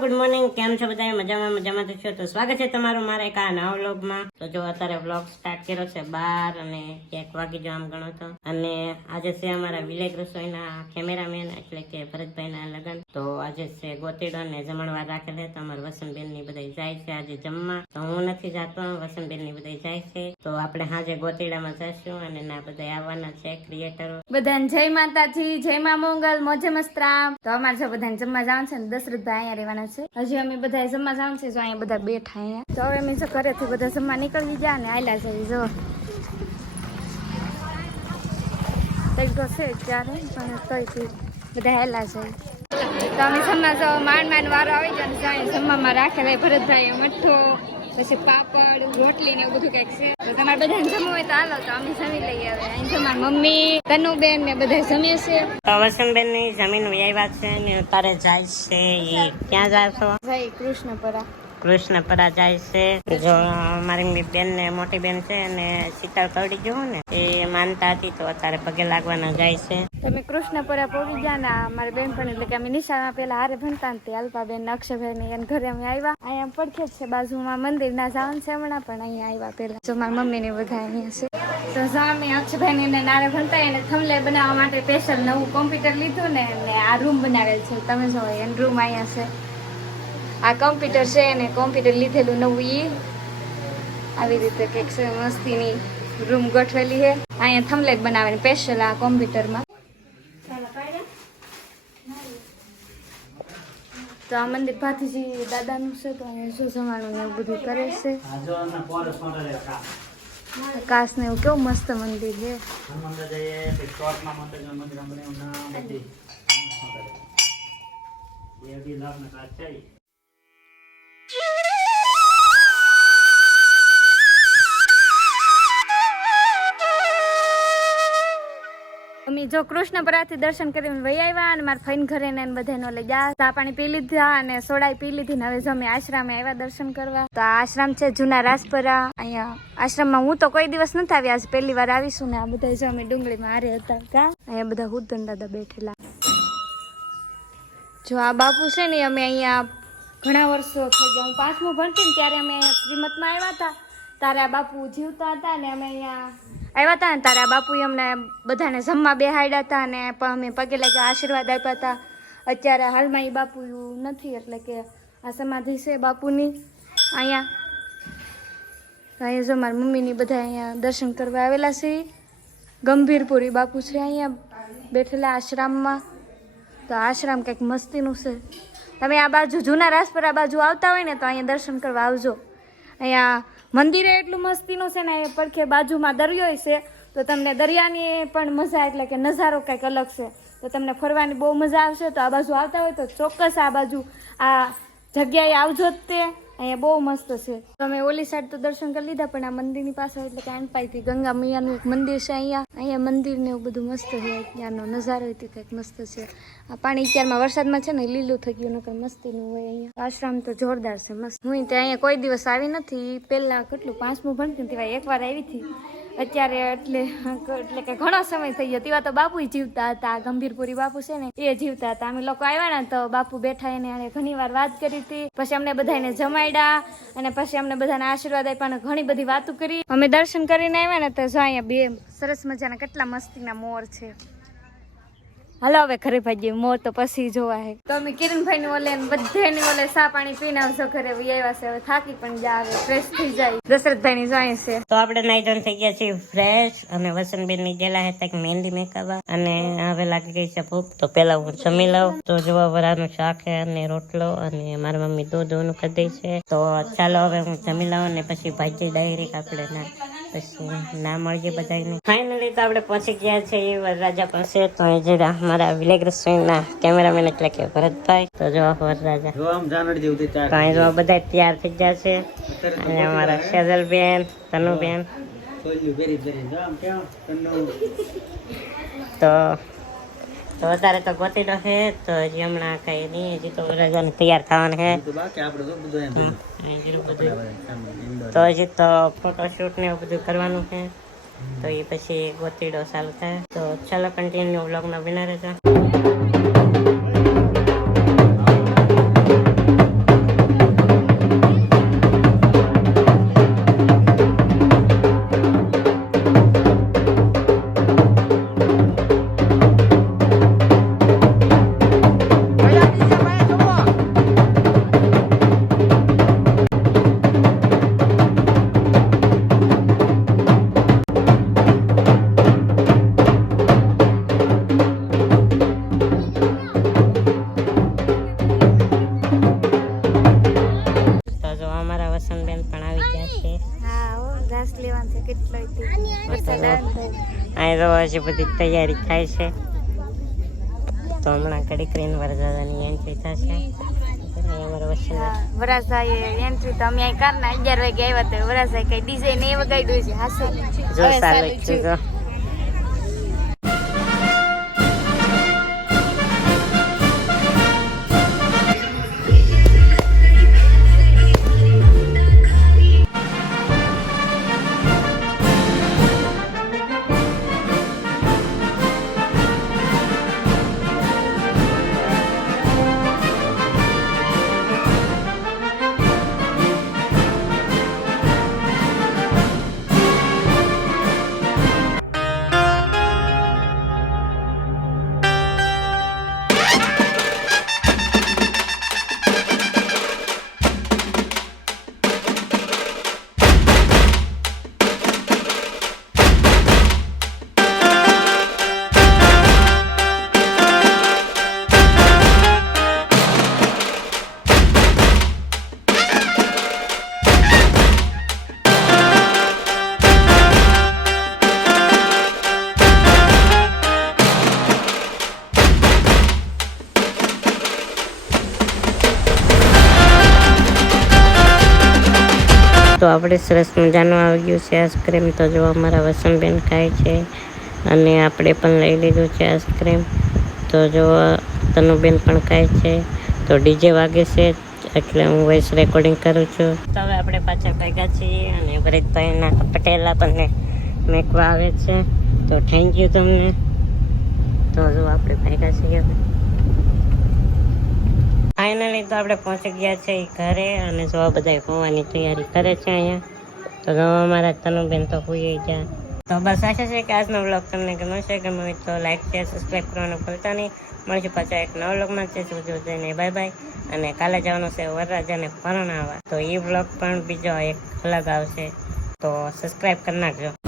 Good morning, કેમ છો બધા? મજામાં તો છો. તો સ્વાગત છે તમારું મારા એક આ નવા વ્લોગમાં. તો જો અત્યારે વ્લોગ સ્ટાર્ટ કર્યો છે 12 અને 1 વાગી જો આમ ગણો તો. અને આજે છે અમારા વિલેજ રસોઈના કેમેરામેન એટલે કે ભરતભાઈના લગ્ન. તો આજે છે ગોતીડો ને જમણવાર રાખેલ છે. તો અમારા વસંતબેન ની બધા જાય છે આજે જમવા. તો હું નથી જાતો, વસંતબેન ની બધા જાય છે. તો આપણે હાજે ગોતીડામાં જઈશું અને ના બધા આવવાના છે ક્રિએટરો. બધાને જય માતાજી, જય મા મંગલ, મોજે મસ્તરામ. તો અમારે જો બધાને જમવા જવાનું છે ને દશરથભાઈ અહીંયા રહેવાના છે. હજી અમે બધા જમવા જવાનું છે, જો અહીંયા બધા બેઠા અહીંયા. તો હવે અમે જો ઘરેથી બધા જમવા નીકળી ગયા ને આયલા છે જો તડકો છે ત્યારે પણ તોયથી બધા હેલા છે. તો અમે જમવા જો માંડ વારો આવી ગયો ને ત્યાં જમવામાં રાખેલા ભરતભાઈ મઠ્ઠો પછી પાપડ રોટલી ને એવું બધું કઈક છે. તો તમારે બધાને જમવું હોય તો હાલો, તો અમે જમી લઈએ. હવે અહીં જો મારી મમ્મી તનુબેન ને બધા જમે છે. તો વસંતબેન ની જમીન વ્યાવ્યા છે ને તારે જાય છે. એ ક્યાં જાય છો? જય કૃષ્ણપરા. કૃષ્ણપરા જાય છે. જો મારી બેન ને મોટી બેન છે ને શીતળ કરડી ગયું ને એ માનતા હતી તો અત્યારે પગે લાગવાના જાય છે. તમે કૃષ્ણપરા પહોંચી ગયા ને મારી બેન પણ એટલે કે અમે નિશાળમાં પેલા હારે ભણતા ને તે અલ્પાબેન ને અક્ષયભાઈ ને એને ઘરે અમે આવ્યા. અહીંયા પડખે જ છે બાજુમાં મંદિર ના જવાનું છે હમણાં, પણ અહીંયા આવ્યા પેલા. જો મારી મમ્મી ને બધા અહીંયા છે. તો સામે અક્ષયભાઈ ને નારે ભણતા એને થમલે બનાવવા માટે સ્પેશિયલ નવું કોમ્પ્યુટર લીધું ને આ રૂમ બનાવેલ છે. તમે જો એનો રૂમ અહીંયા છે. આ કોમ્પ્યુટર છે અને કોમ્પ્યુટર લીધેલું નવું ઈ આવી રીતે કંઈક છે મસ્તીની રૂમ ગોઠવેલી છે. અહીંયા થમલેટ બનાવે સ્પેશિયલ આ કોમ્પ્યુટરમાં. તો આ મંદિર ભાથીજી દાદાનું છે. તો અહીંયા શું જવાનું ને એવું બધું કરે છે. આકાશ ને એવું કેવું મસ્ત મંદિર છે. અમે જો કૃષ્ણપરાથી દર્શન કરીને વહી આવ્યા અને મારા ફઈન ઘરે ને બધાને લઈ ગયા. ચા પાણી પી લીધા અને સોડાઈ પી લીધી ને હવે જો અમે આશ્રમે આવ્યા દર્શન કરવા. તો આ આશ્રમ છે જૂના રાજપરા. અહીંયા આશ્રમમાં હું તો કોઈ દિવસ નથી આવી, આજ પહેલી વાર આવીશું ને આ બધા જો અમે ડુંગળીમાં હારે હતા કા. અહીંયા બધા હુદન દાદા બેઠેલા. જો આ બાપુ છે ને અમે અહીંયા ઘણા વર્ષો થઈ ગયા. હું 5મું ભણતી ને ત્યારે અમે શ્રીમતમાં આવ્યા હતા. ત્યારે આ બાપુ જીવતા હતા ને અમે અહીંયા આવ્યા હતા ને તારા બાપુએ અમને બધાને જમવા બેહાડ્યા હતા અને અમે પગે લાગ્યા આશીર્વાદ આપ્યા હતા. અત્યારે હાલમાં એ બાપુ નથી એટલે કે આ સમાધિ છે બાપુની અહીંયા. અહીંયા જો મારી મમ્મીની બધા અહીંયા દર્શન કરવા આવેલા છે. ગંભીરપુરી બાપુ છે અહીંયા બેઠેલા આશ્રમમાં. તો આશ્રમ કંઈક મસ્તીનું છે. તમે આ બાજુ જૂના રાજપરા બાજુ આવતા હોય ને તો અહીંયા દર્શન કરવા આવજો. અહીંયા મંદિરે એટલું મસ્તીનું છે ને એ પડખે બાજુમાં દરિયો છે. તો તમને દરિયાની પણ મજા એટલે કે નજારો કંઈક અલગ છે. તો તમને ફરવાની બહુ મજા આવશે. તો આ બાજુ આવતા હોય તો ચોક્કસ આ બાજુ આ જગ્યાએ આવજો જ તે. અહીંયા બહુ મસ્ત છે. તમે ઓલી સાઈડ તો દર્શન કરી લીધા પણ આ મંદિરની પાસે એટલે કે આનપાઈથી ગંગા મૈયાનું એક મંદિર છે અહીંયા મંદિર ને એવું બધું મસ્ત છે. ત્યાંનો નજારો કંઈક મસ્ત છે. આ પાણી અત્યારમાં વરસાદમાં છે ને લીલું થઈ ગયું નકર મસ્તીનું હોય. અહીંયા આશ્રમ તો જોરદાર છે મસ્ત. હું ત્યાં અહીંયા કોઈ દિવસ આવી નથી. પહેલા કેટલું 5મું ભણતી ને તેવા એકવાર આવી હતી. અત્યારે એટલે કે ઘણો સમય થઈ ગયો. તેવા તો બાપુ જીવતા હતા. ગંભીરપુરી બાપુ છે ને એ જીવતા હતા. અમે લોકો આવ્યા ને તો બાપુ બેઠા એને ઘણી વાર વાત કરી હતી. પછી અમને બધાને જમાડ્યા અને પછી અમને બધાને આશીર્વાદ આપ્યા અને ઘણી બધી વાતો કરી. અમે દર્શન કરીને આવ્યા ને તો જો અહીંયા બે સરસ મજાના કેટલા મસ્તીના મોર છે. હાલો હવે ઘરે ભાઈ મોર તો પછી જોવા હે. તો અમે કિરણભાઈ ની ઓલે બધાની ઓલે ચા પાણી પીને આવશો ઘરે આવ્યા છે. હવે થાકી પણ જાવે, ફ્રેશ થઈ જાય. દશરથભાઈ ની જાય છે. તો આપણે નાઈ ધોઈને થઈ ગયા છીએ ફ્રેશ અને વસંતબેન ની ગયેલા હતા મહેંદી મેકવા અને હવે લાગી ગઈ છે ભૂખ. તો પેલા હું જમી લઉં. તો જોવા વરાનું શાક અને રોટલો અને મારી મમ્મી દૂધ નું કરી દે છે. તો ચાલો હવે હું જમી લઉં અને પછી ભાજી ડાયરેક્ટ આપણે પછી ના મળીએ બધાને. ફાઇનલી તો આપણે પહોંચી ગયા છે વરરાજા પાસે. તો એ જે મારા વિલેજ રસોઈના કેમેરામેન એટલે કે ભરતભાઈ. તો જો વરરાજા અહીં જો બધા તૈયાર થઈ ગયા છે. અને અમારા સેજલબેન, તનુબેન. તો અત્યારે તો ગોતીડો છે. તો હજી હમણાં કઈ નહીં, હજી તો વરરાજાને તૈયાર થવાના છે. તો હજી તો ફોટોશૂટ ને એવું બધું કરવાનું છે. તો એ પછી ગોતીડો ચાલુ થાય. તો ચાલો કન્ટિન્યુ વ્લોગમાં બના રહેજો. હજી બધી તૈયારી થાય છે. તો હમણાં ઘડીક રહીને વરરાજાની એન્ટ્રી થશે. અમારા વચ્ચે વરાસા એન્ટ્રી તો અમે અહીં કારના 11 વાગે આવ્યા તો વરાસા કઈ ડિઝાઇન એ વગાડ્યું છે હાસે જો ચાલે છે જો. તો આપણે સરસ મજાનું આવી ગયું છે આઈસ્ક્રીમ. તો જો અમારા વસંતબેન ખાય છે અને આપણે પણ લઈ લીધું છે આઈસ્ક્રીમ. તો જો તનુબેન પણ ખાય છે. તો ડીજે વાગે છે એટલે હું વોઇસ રેકોર્ડિંગ કરું છું. તો હવે આપણે પાછા ભેગા છીએ અને ભરતભાઈના પટેલ આપણને મેકવા આવે છે. તો થેન્ક યુ તમને. તો જો આપણે ભેગા છીએ. ફાઇનલી તો આપણે પહોંચી ગયા છે ઘરે અને જો આ બધા હોવાની તૈયારી કરે છે અહીંયા. તો જો અમારા તનુબેન તો હોઈ ગયા. તો બસ આશા છે કે આજનો વ્લોગ તમને ગમ્યો છે. ગમ્યો હોય તો લાઈક શેર સબસ્ક્રાઈબ કરવાનું ભૂલતા નહીં. મળશું પાછા એક નવા વ્લોગમાં. છે જોજો જઈને બાય બાય. અને કાલે જવાનું છે વરરાજાને પરણાવવા. તો એ વ્લોગ પણ બીજો એક અલગ આવશે. તો સબસ્ક્રાઈબ કરી નાખજો.